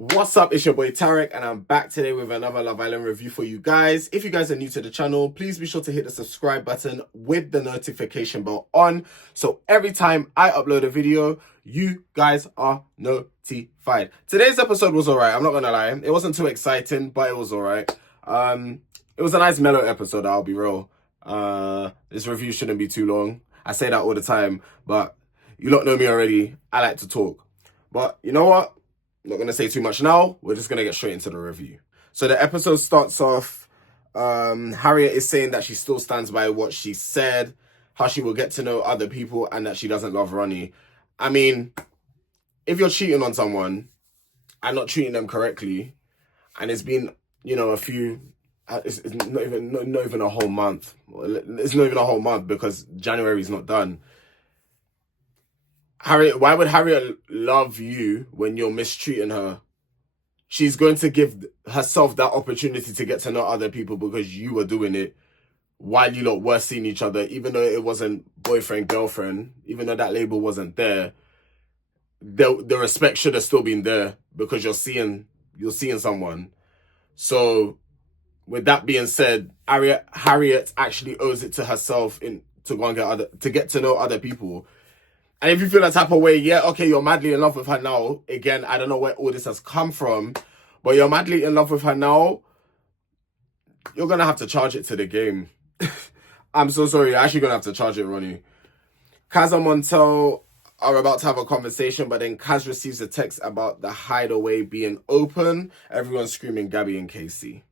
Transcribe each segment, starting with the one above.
What's up, it's your boy Tarek and I'm back today with another Love Island review for you guys. If you guys are new to the channel, please be sure to hit the subscribe button with the notification bell on, so every time I upload a video, you guys are notified. Today's episode was alright, I'm not gonna lie. It wasn't too exciting, but it was alright. It was a nice mellow episode, I'll be real. This review shouldn't be too long. I say that all the time, but you lot know me already. I like to talk. But you know what? Not going to say too much now. We're just going to get straight into the review. So the episode starts off, Harriet is saying that she still stands by what she said, how she will get to know other people, and that she doesn't love Ronnie. I mean, if you're cheating on someone and not treating them correctly, and it's been, you know, it's not even a whole month. It's not even a whole month because January is not done. Harriet, why would Harriet love you when you're mistreating her? She's going to give herself that opportunity to get to know other people because you were doing it while you lot were seeing each other, even though it wasn't boyfriend, girlfriend, even though that label wasn't there. The respect should have still been there because you're seeing someone. So with that being said, Harriet actually owes it to herself to get to know other people. And if you feel that type of way, yeah, okay, you're madly in love with her now. Again, I don't know where all this has come from, but you're madly in love with her now. You're going to have to charge it to the game. I'm so sorry. You're actually going to have to charge it, Ronnie. Kaz and Montel are about to have a conversation, but then Kaz receives a text about the hideaway being open. Everyone's screaming Gabby and Casey.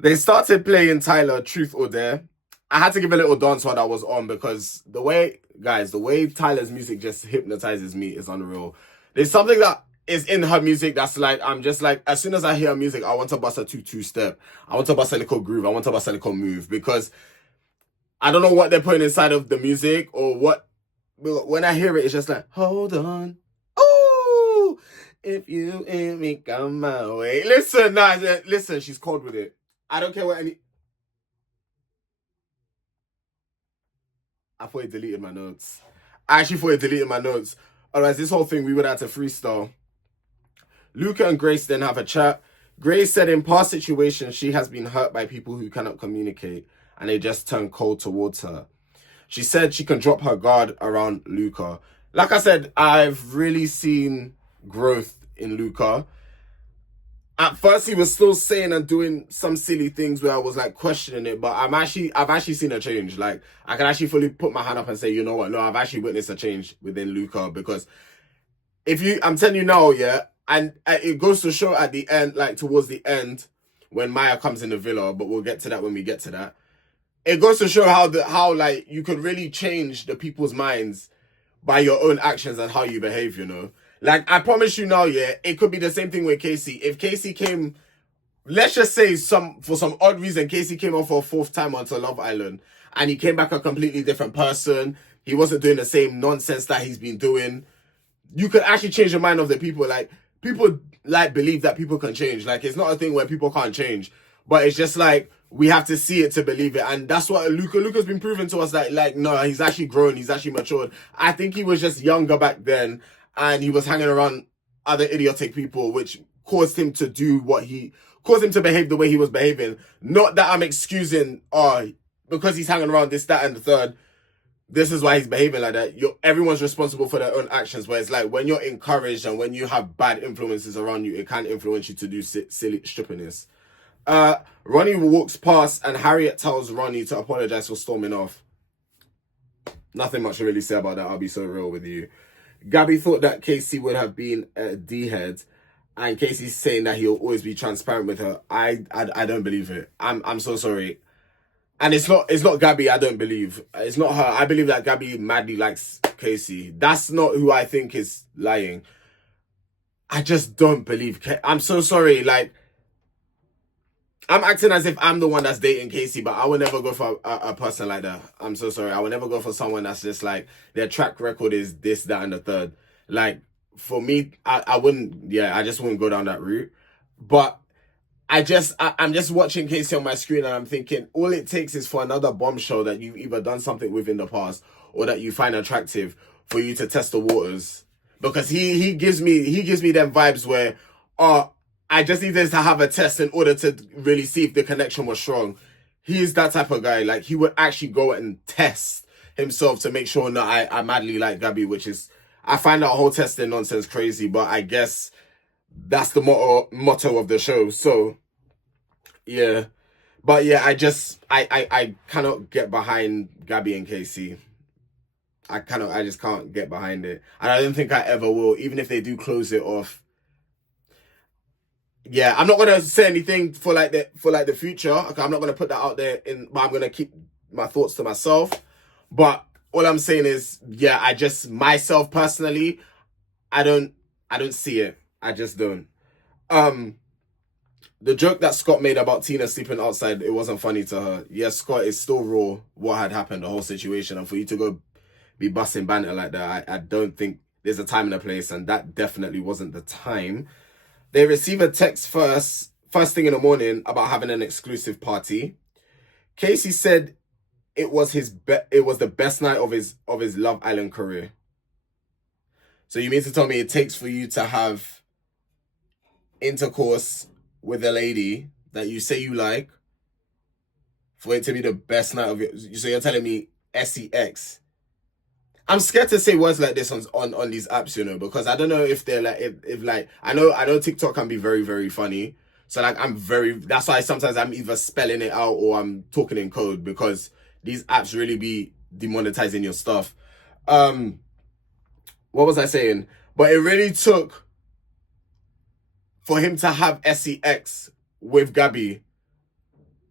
They started playing Tyler, Truth or Dare. I had to give a little dance while that was on because the way Tyler's music just hypnotizes me is unreal. There's something that is in her music that's like, I'm just like, as soon as I hear her music, I want to bust a 2-2 step. I want to bust a little groove. I want to bust a little move because I don't know what they're putting inside of the music or what. When I hear it, it's just like, hold on. Oh, if you ain't me, come my way. Listen, she's cold with it. I don't care what I thought it deleted my notes. I actually thought it deleted my notes. Otherwise, this whole thing, we would have to freestyle. Luca and Grace then have a chat. Grace said in past situations, she has been hurt by people who cannot communicate, and they just turn cold towards her. She said she can drop her guard around Luca. Like I said, I've really seen growth in Luca. At first, he was still saying and doing some silly things where I was like questioning it, but I've actually seen a change. Like, I can actually fully put my hand up and say, you know what? No, I've actually witnessed a change within Luca because I'm telling you now, yeah, and it goes to show at the end, like towards the end, when Maya comes in the villa, but we'll get to that when we get to that. It goes to show how like you could really change the people's minds by your own actions and how you behave, you know. Like, I promise you now, yeah, it could be the same thing with Casey. If Casey came, let's just say for some odd reason, Casey came on for a fourth time onto Love Island and he came back a completely different person. He wasn't doing the same nonsense that he's been doing. You could actually change the mind of the people. Like, people, like, believe that people can change. Like, it's not a thing where people can't change. But it's just like, we have to see it to believe it. And that's what Luca's been proving to us that, like, no, he's actually grown. He's actually matured. I think he was just younger back then. And he was hanging around other idiotic people, which caused him to behave the way he was behaving. Not that I'm excusing, because he's hanging around this, that, and the third, this is why he's behaving like that. Everyone's responsible for their own actions, where it's like, when you're encouraged and when you have bad influences around you, it can influence you to do silly stupidness. Ronnie walks past and Harriet tells Ronnie to apologize for storming off. Nothing much to really say about that, I'll be so real with you. Gabby thought that Casey would have been a D-head, and Casey's saying that he'll always be transparent with her. I don't believe it. I'm so sorry. And it's not Gabby, I don't believe. It's not her. I believe that Gabby madly likes Casey. That's not who I think is lying. I just don't believe I'm so sorry. Like, I'm acting as if I'm the one that's dating Casey, but I would never go for a person like that. I'm so sorry. I would never go for someone that's just like, their track record is this, that, and the third. Like, for me, I wouldn't, yeah, I just wouldn't go down that route. But I'm just watching Casey on my screen and I'm thinking, all it takes is for another bombshell that you've either done something with in the past or that you find attractive for you to test the waters. because he gives me them vibes where, I just needed to have a test in order to really see if the connection was strong. He is that type of guy. Like, he would actually go and test himself to make sure that I madly like Gabby, which is, I find that whole testing nonsense crazy, but I guess that's the motto of the show. So yeah, but yeah, I cannot get behind Gabby and Casey. I just can't get behind it, and I don't think I ever will, even if they do close it off. Yeah, I'm not gonna say anything for the future. Okay, I'm not gonna put that out there but I'm gonna keep my thoughts to myself. But all I'm saying is, yeah, myself personally, I don't see it. I just don't. The joke that Scott made about Tina sleeping outside, it wasn't funny to her. Yes, Scott, is still raw what had happened, the whole situation, and for you to go be busting banter like that, I don't think there's a time and a place, and that definitely wasn't the time. They receive a text first thing in the morning about having an exclusive party. Casey said it was the best night of his Love Island career. So you mean to tell me it takes for you to have intercourse with a lady that you say you like for it to be the best night of it? So you're telling me sex? I'm scared to say words like this on these apps, you know, because I don't know if they're like, if like, I know TikTok can be very, very funny. So like, that's why sometimes I'm either spelling it out or I'm talking in code, because these apps really be demonetizing your stuff. What was I saying? But it really took for him to have sex with Gabby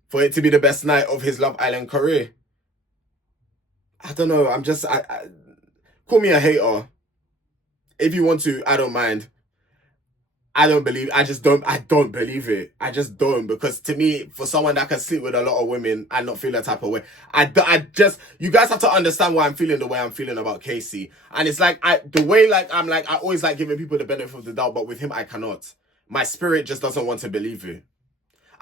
for it to be the best night of his Love Island career. I don't know. Call me a hater if you want to. I don't mind. I don't believe it. I just don't, because to me, for someone that can sleep with a lot of women and not feel that type of way, you guys have to understand why I'm feeling the way I'm feeling about Casey. And it's like, I always like giving people the benefit of the doubt, but with him, I cannot. My spirit just doesn't want to believe it.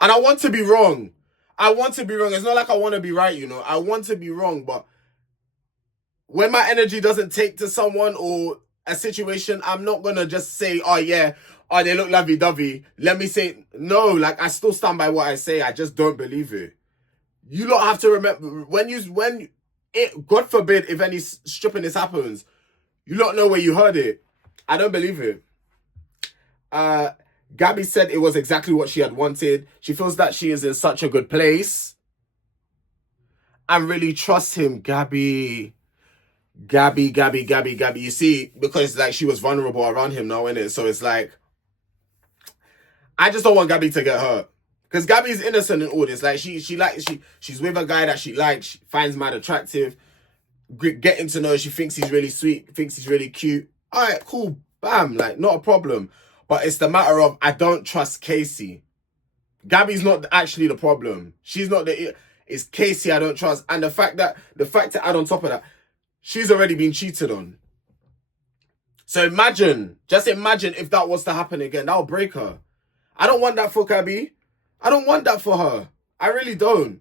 And I want to be wrong. It's not like I want to be right, you know. I want to be wrong, but when my energy doesn't take to someone or a situation, I'm not going to just say, oh yeah, oh, they look lovey-dovey. Let me say, no, like, I still stand by what I say. I just don't believe it. You lot have to remember, God forbid, if any strippiness happens, you lot know where you heard it. I don't believe it. Gabby said it was exactly what she had wanted. She feels that she is in such a good place and really trusts him. Gabby. You see, because like she was vulnerable around him now, innit? So it's like, I just don't want Gabby to get hurt, because Gabby's innocent in all this. Like she's with a guy that she likes, she finds mad attractive, getting to know. She thinks he's really sweet, thinks he's really cute. All right, cool, bam, like not a problem. But it's the matter of, I don't trust Casey. Gabby's not actually the problem. She's not it's Casey I don't trust. And the fact to add on top of that, she's already been cheated on. So just imagine if that was to happen again. That'll break her. I don't want that for Gabby. I don't want that for her. I really don't.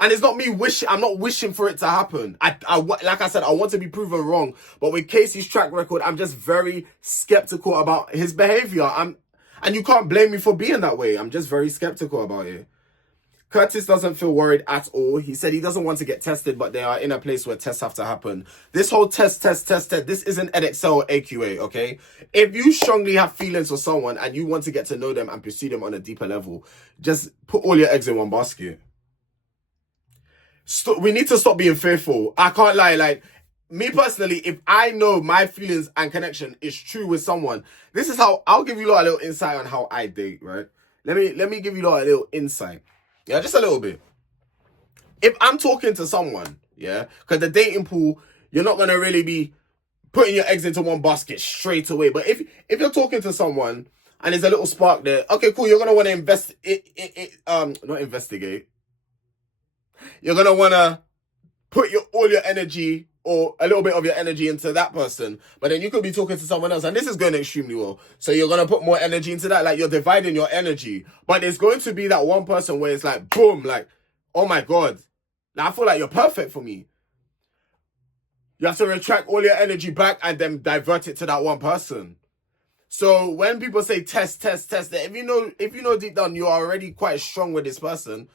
And it's not me wishing. I'm not wishing for it to happen. Like I said, I want to be proven wrong. But with Casey's track record, I'm just very skeptical about his behavior. And you can't blame me for being that way. I'm just very skeptical about it. Curtis doesn't feel worried at all. He said he doesn't want to get tested, but they are in a place where tests have to happen. This whole test, this isn't EdXL or AQA, okay? If you strongly have feelings for someone and you want to get to know them and pursue them on a deeper level, just put all your eggs in one basket. We need to stop being fearful. I can't lie, like, me personally, if I know my feelings and connection is true with someone, this is how, I'll give you a little insight on how I date, right? Let me give you a little insight. Yeah, just a little bit. If I'm talking to someone, yeah, because the dating pool, you're not going to really be putting your eggs into one basket straight away. But if you're talking to someone and there's a little spark there, okay, cool, you're going to want to not investigate. You're going to want to put all your energy or a little bit of your energy into that person. But then you could be talking to someone else, and this is going extremely well. So you're going to put more energy into that. Like, you're dividing your energy. But there's going to be that one person where it's like, boom, like, oh my God. Like, I feel like you're perfect for me. You have to retract all your energy back and then divert it to that one person. So when people say test, that if you know deep down you're already quite strong with this person,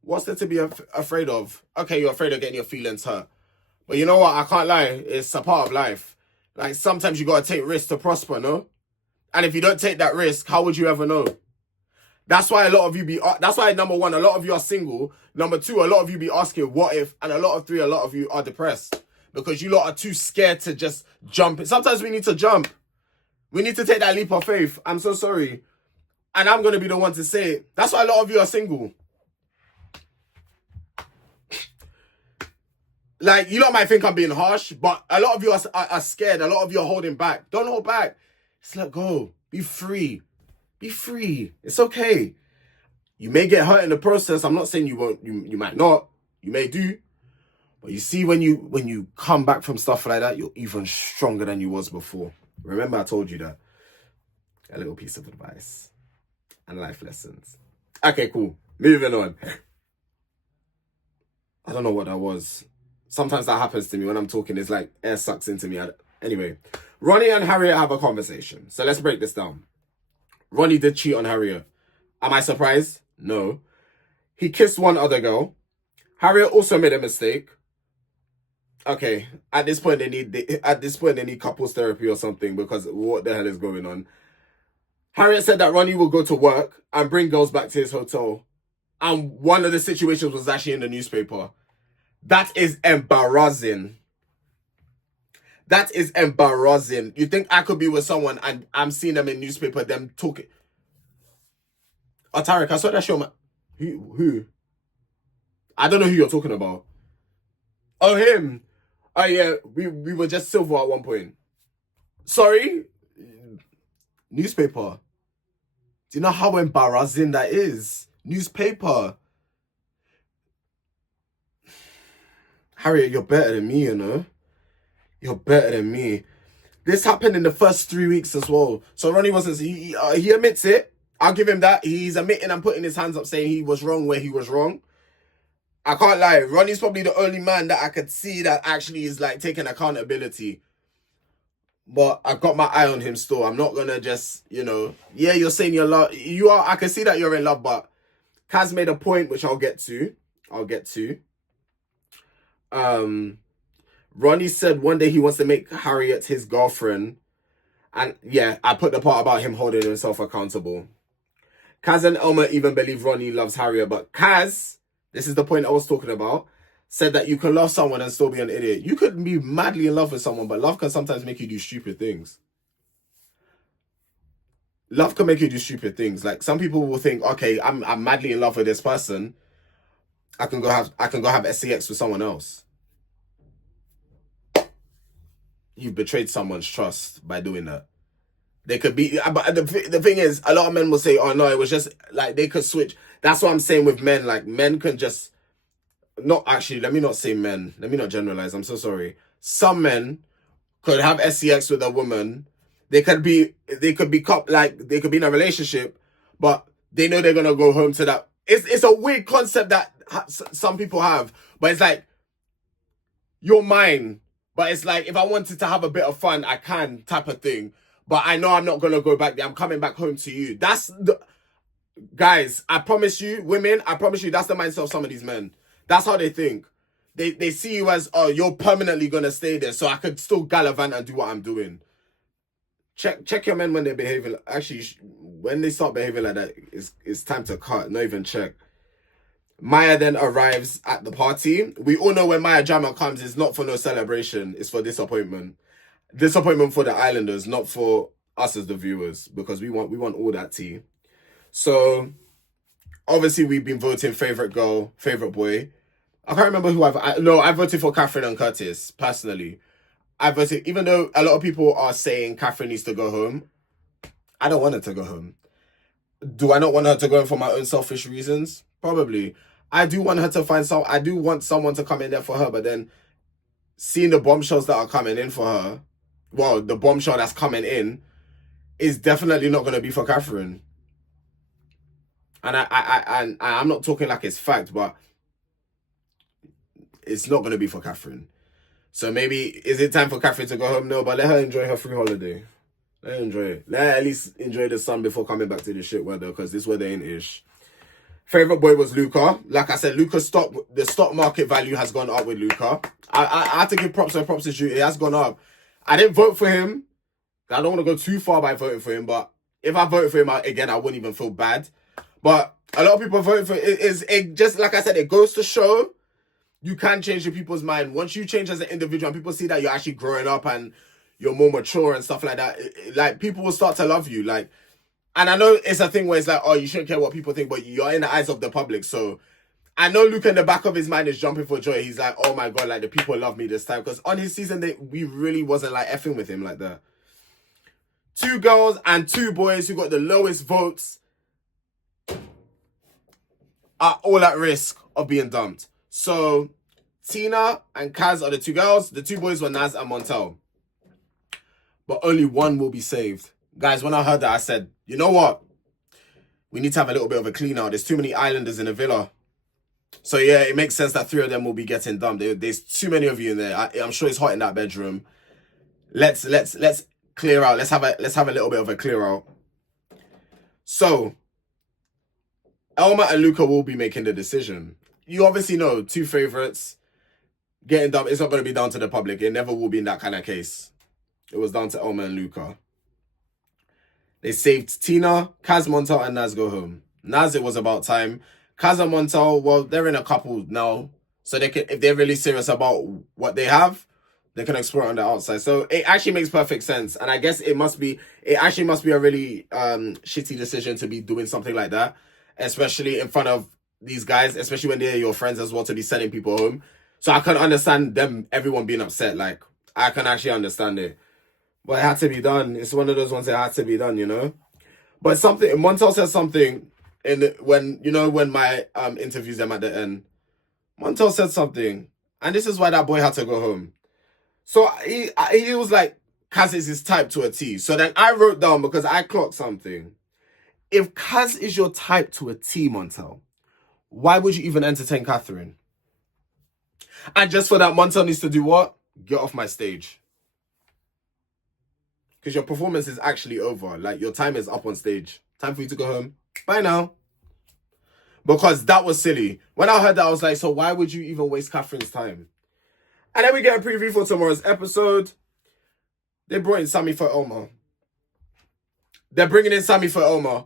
what's there to be afraid of? Okay, you're afraid of getting your feelings hurt. But you know what? I can't lie. It's a part of life. Like, sometimes you gotta take risks to prosper, no? And if you don't take that risk, how would you ever know? That's why a lot of you that's why, number one, a lot of you are single. Number two, a lot of you be asking what if. And a lot of you are depressed. Because you lot are too scared to just jump. Sometimes we need to jump. We need to take that leap of faith. I'm so sorry. And I'm going to be the one to say it. That's why a lot of you are single. Like, you lot might think I'm being harsh, but a lot of you are scared. A lot of you are holding back. Don't hold back. Just let go. Be free. Be free. It's okay. You may get hurt in the process. I'm not saying you won't. You might not. You may do. But you see, when you come back from stuff like that, you're even stronger than you was before. Remember I told you that. A little piece of advice. And life lessons. Okay, cool. Moving on. I don't know what that was. Sometimes that happens to me when I'm talking. It's like air sucks into me. Anyway, Ronnie and Harriet have a conversation. So let's break this down. Ronnie did cheat on Harriet. Am I surprised? No. He kissed one other girl. Harriet also made a mistake. Okay, at this point they need couples therapy or something, because what the hell is going on? Harriet said that Ronnie will go to work and bring girls back to his hotel. And one of the situations was actually in the newspaper. That is embarrassing. That is embarrassing. You think I could be with someone and I'm seeing them in newspaper, them talking? Oh, Tarek, I saw that show. Who? I don't know who you're talking about. Oh, him. Oh, yeah, we were just silver at one point. Sorry? Newspaper. Do you know how embarrassing that is? Newspaper. Harriet, you're better than me, you know? You're better than me. This happened in the first 3 weeks as well. So Ronnie wasn't... He admits it. I'll give him that. He's admitting and putting his hands up saying he was wrong where he was wrong. I can't lie. Ronnie's probably the only man that I could see that actually is like taking accountability. But I've got my eye on him still. I'm not going to just, yeah, you're saying you're love. You are. I can see that you're in love, but Kaz made a point, which I'll get to. Ronnie said one day he wants to make Harriet his girlfriend. And yeah, I put the part about him holding himself accountable. Kaz and Elmer even believe Ronnie loves Harriet, but Kaz, this is the point I was talking about, said that you can love someone and still be an idiot. You could be madly in love with someone, but love can sometimes make you do stupid things. Love can make you do stupid things. Like, some people will think, okay, I'm madly in love with this person. I can go have sex with someone else. You betrayed someone's trust by doing that. They could be, but the thing is, a lot of men will say, oh no, it was just like they could switch. That's what I'm saying with men. Like, men can just, not actually, let me not say men. Let me not generalize. I'm so sorry. Some men could have sex with a woman. They could be in a relationship, but they know they're going to go home to that. It's a weird concept that some people have, but it's like, you're mine. But it's like, if I wanted to have a bit of fun, I can, type of thing. But I know I'm not going to go back there. I'm coming back home to you. That's the... Guys, I promise you, women, I promise you, that's the mindset of some of these men. That's how they think. They see you as, oh, you're permanently going to stay there, so I could still gallivant and do what I'm doing. Check your men when they're behaving. Actually, when they start behaving like that, it's time to cut, not even check. Maya then arrives at the party. We all know when Maya Jama comes, it's not for no celebration. It's for disappointment. Disappointment for the islanders, not for us as the viewers, because we want all that tea. So, obviously, we've been voting favourite girl, favourite boy. I can't remember who I voted for Catherine and Curtis, personally. I voted, even though a lot of people are saying Catherine needs to go home, I don't want her to go home. Do I not want her to go home for my own selfish reasons? Probably. I do want her to I do want someone to come in there for her, but then seeing the bombshells that are coming in for her, well, the bombshell that's coming in is definitely not going to be for Catherine. And I'm not talking like it's fact, but it's not going to be for Catherine. So maybe, is it time for Catherine to go home? No, but let her enjoy her free holiday. Let her enjoy it. Let her at least enjoy the sun before coming back to the shit weather, because this weather ain't ish. Favorite boy was Luca. Like I said, the stock market value has gone up with Luca. I had to give props where props is due. It has gone up. I didn't vote for him. I don't want to go too far by voting for him, but if I voted for him again, I wouldn't even feel bad. But a lot of people voting for it. Just like I said, it goes to show you can change your people's mind. Once you change as an individual and people see that you're actually growing up and you're more mature and stuff like that, like, people will start to love you. Like, and I know it's a thing where it's like, oh, you shouldn't care what people think, but you're in the eyes of the public. So I know Luca in the back of his mind is jumping for joy. He's like, oh my God, like, the people love me this time. Because on his season, we really wasn't like effing with him like that. 2 girls and 2 boys who got the lowest votes are all at risk of being dumped. So Tina and Kaz are the 2 girls. The 2 boys were Naz and Montel. But only one will be saved. Guys, when I heard that, I said, you know what? We need to have a little bit of a clean out. There's too many islanders in the villa. So yeah, it makes sense that 3 of them will be getting dumped. There's too many of you in there. I'm sure it's hot in that bedroom. Let's clear out. Let's have a little bit of a clear out. So Elma and Luca will be making the decision. You obviously know 2 favorites getting dumped. It's not going to be down to the public. It never will be in that kind of case. It was down to Elma and Luca. They saved Tina, Kaz, Montel, and Naz go home. Naz, it was about time. Kaz and Montel, well, they're in a couple now. So they can, if they're really serious about what they have, they can explore it on the outside. So it actually makes perfect sense. And I guess it actually must be a really shitty decision to be doing something like that. Especially in front of these guys, especially when they're your friends as well, to be sending people home. So I can understand everyone being upset. Like, I can actually understand it. But it had to be done. It's one of those ones that had to be done, you know? But Montel said something when my interviews them at the end. Montel said something. And this is why that boy had to go home. So he was like, Kaz is his type to a T. So then I wrote down, because I clocked something. If Kaz is your type to a T, Montel, why would you even entertain Catherine? And just for that, Montel needs to do what? Get off my stage. Because your performance is actually over. Like, your time is up on stage. Time for you to go home. Bye now. Because that was silly. When I heard that, I was like, so why would you even waste Catherine's time? And then we get a preview for tomorrow's episode. They brought in Sammy for Elma. They're bringing in Sammy for Elma.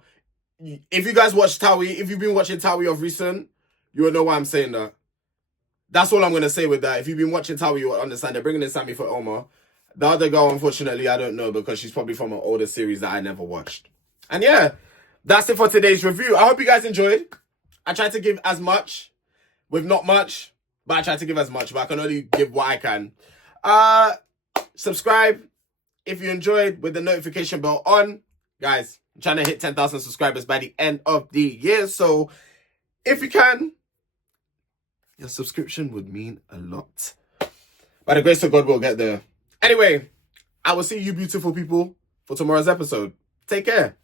If you guys watch Tawi, if you've been watching Tawi of recent, you will know why I'm saying that. That's all I'm going to say with that. If you've been watching Tawi, you will understand. They're bringing in Sammy for Elma. The other girl, unfortunately, I don't know, because she's probably from an older series that I never watched. And yeah, that's it for today's review. I hope you guys enjoyed. I tried to give as much with not much, but I tried to give as much, but I can only give what I can. Subscribe if you enjoyed with the notification bell on. Guys, I'm trying to hit 10,000 subscribers by the end of the year. So if you can, your subscription would mean a lot. By the grace of God, we'll get there. Anyway, I will see you beautiful people for tomorrow's episode. Take care.